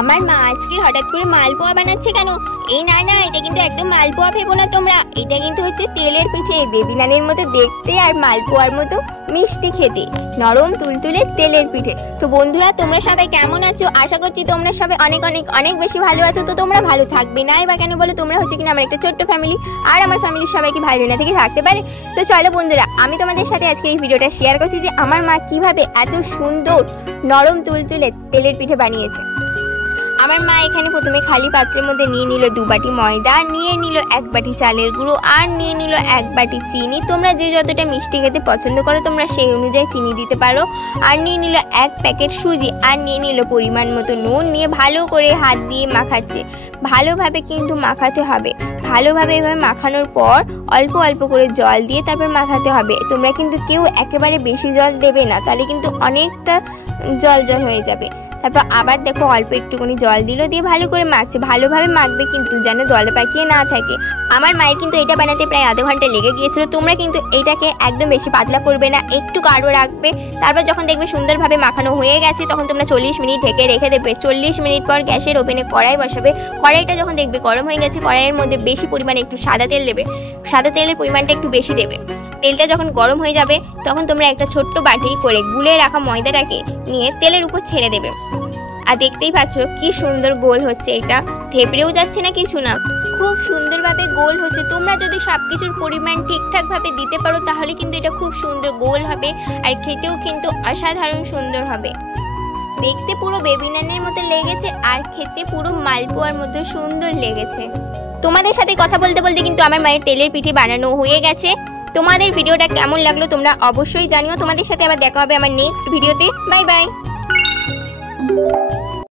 আমার মা আজকে হঠাৎ করে মালপোয়া বানাচ্ছে কেন? এই না না, এটা কিন্তু একদম মালপোয়া ভেবো না তোমরা, এটা কিন্তু হচ্ছে তেলের পিঠে, বেবি নানের মতো দেখতে আর মালপোয়ার মতো মিষ্টি খেতে, নরম তুলতুলে তেলের পিঠে। তো বন্ধুরা, তোমরা সবাই কেমন আছো? আশা করছি তোমরা সবাই অনেক অনেক অনেক বেশি ভালো আছো। তো তোমরা ভালো থাকবে না বা কেন বলো? তোমরা হচ্ছে কিনা আমার একটা ছোট্ট ফ্যামিলি, আর আমার ফ্যামিলির সবাইকে ভালো না থেকে থাকতে পারে। তো চলো বন্ধুরা, আমি তোমাদের সাথে আজকে এই ভিডিওটা শেয়ার করছি যে আমার মা কিভাবে এত সুন্দর নরম তুলতুলে তেলের পিঠে বানিয়েছে। আমার মা এখানে প্রথমে খালি পাত্রের মধ্যে নিয়ে নিল 2 বাটি ময়দা, নিয়ে নিল 1 বাটি চালের গুঁড়ো, আর নিয়ে নিল 1 বাটি চিনি। তোমরা যে যতটা মিষ্টি খেতে পছন্দ করো তোমরা সেই অনুযায়ী চিনি দিতে পারো। আর নিয়ে নিল 1 প্যাকেট সুজি, আর নিয়ে নিল পরিমাণ মতো নুন। নিয়ে ভালো করে হাত দিয়ে মাখাচ্ছে, ভালোভাবে কিন্তু মাখাতে হবে। ভালোভাবে এভাবে মাখানোর পর অল্প অল্প করে জল দিয়ে তারপর মাখাতে হবে। তোমরা কিন্তু কেউ একেবারে বেশি জল দেবে না, তাহলে কিন্তু অনেকটা জল জল হয়ে যাবে। তারপর আবার দেখো অল্প একটুখানি জল দিল, দিয়ে ভালো করে মাখছে। ভালোভাবে মাখবে কিন্তু, যেন দলা পাকিয়ে না থাকে। আমার মায়ের কিন্তু এটা বানাতে প্রায় আধা ঘন্টা লেগে গিয়েছিল। তোমরা কিন্তু এটাকে একদম বেশি পাতলা করবে না, একটু গাঢ় রাখবে। তারপর যখন দেখবে সুন্দরভাবে মাখানো হয়ে গেছে তখন তোমরা 40 মিনিট ঢেকে রেখে দেবে। 40 মিনিট পর গ্যাসের ওভেনে কড়াই বসাবে। কড়াইটা যখন দেখবে গরম হয়ে গেছে, কড়াইয়ের মধ্যে বেশি পরিমাণে একটু সাদা তেল দেবে। সাদা তেলের পরিমাণটা একটু বেশি দেবে। তেলটা যখন গরম হয়ে যাবে তখন তোমরা একটা ছোট্ট বাটি করে গুলে রাখা ময়দাটাকে নিয়ে তেলের উপর ছেড়ে দেবে। আর দেখতেই পাচ্ছ কি সুন্দর গোল হচ্ছে, এটা থেপড়েও যাচ্ছে না কিছু না, খুব সুন্দরভাবে গোল হচ্ছে। তোমরা যদি সব কিছুর পরিমাণ ঠিকঠাকভাবে দিতে পারো তাহলে কিন্তু এটা খুব সুন্দর গোল হবে, আর খেতেও কিন্তু অসাধারণ সুন্দর হবে। দেখতে পুরো বেবি নানের মতো লেগেছে, আর খেতে পুরো মালপোয়ার মতো সুন্দর লেগেছে। তোমাদের সাথে কথা বলতে বলতে কিন্তু আমার মায়ের তেলের পিঠে বানানো হয়ে গেছে। তোমাদের ভিডিওটা কেমন লাগলো তোমরা অবশ্যই জানিও। তোমাদের সাথে আবার দেখা হবে আমার নেক্সট ভিডিওতে। Bye bye.